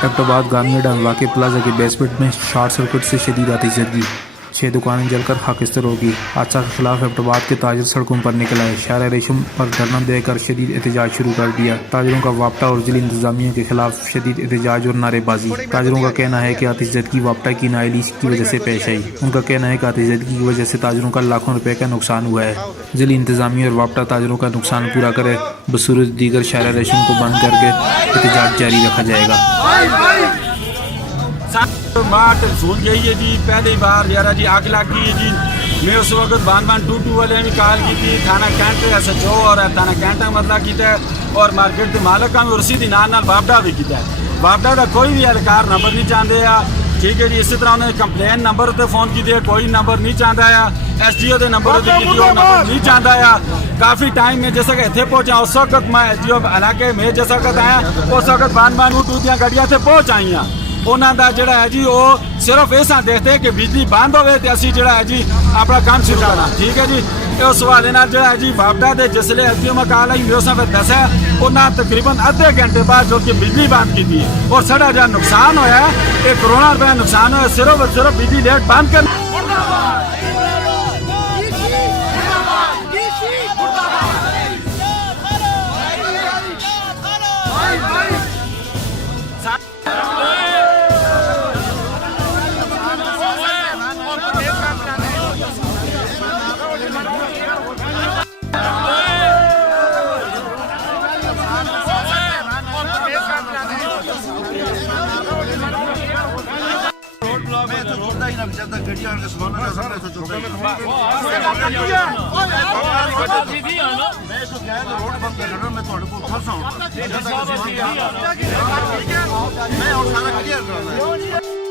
Abbottabad Gandhi dam वाक़ plaza के basement में शॉर्ट सर्किट से शदीद आतिशबाजी, 6 दुकानें जलकर खाकिस्तान होगी। हादसा के खिलाफ एबटाबाद के ताजिर सड़कों पर निकल आए। शहर रेशम पर धरना देकर शदीद एहतजाज शुरू कर दिया। ताजिरों का वापटा और जिला इंतजामिया के खिलाफ शदीद एहतजाज और नारेबाजी। ताजिरों का कहना है कि आतिशबाजी वापटा की नाअहली की वजह से पेश आई। उनका कहना है कि आतिशबाजी की वजह से ताजिरों का लाखों रुपए का नुकसान हुआ है। जिला इंतजामिया और वापटा ताजिरों का नुकसान पूरा करे बसूरत दीगर शहर रेशम को बंद करके एहतजाज जारी रखा जाएगा। टेलीफोन गई है जी, पहली बार यारा जी आग लग गई है जी। मैं उस वक्त 112 वाले ने कॉल की थी, थाना कैंट SHO और थाना कैंट मतलब किया और मार्केट के मालक का उसी दिन नाल बापडा भी किया। बापडा का कोई भी अधिकार नंबर नहीं चाहते आ, ठीक है जी। इसी तरह उन्हें कंप्लेन नंबर पर फोन की दिया, कोई नंबर नहीं चाहता है। SDO के नंबर नंबर नहीं चाहता है। काफ़ी टाइम में जैसा कि इतने पहुँचा उस वक्त मैं SDO इलाके में जैसा वक्त आया उस वक्त 112 गड्डियाँ इतने पहुँच आई हैं। उन्हों का जोड़ा है जी वो सिर्फ ऐसा देखते कि बिजली बंद हो तो असी जोड़ा है जी अपना काम शुरू करना, ठीक है जी। उस हवाले जोड़ा है जी वापडा के जिसले SDO में कॉल आई मेरे साथ दसा उन्हें तकरीबन अद्धे घंटे बाद जो कि बिजली बंद की थी और साढ़ा जो नुकसान होया ये करोड़ों रुपये नुकसान होया सिर्फ बिजली लेट बंद कर। मैं और सारा क्लियर कराना है।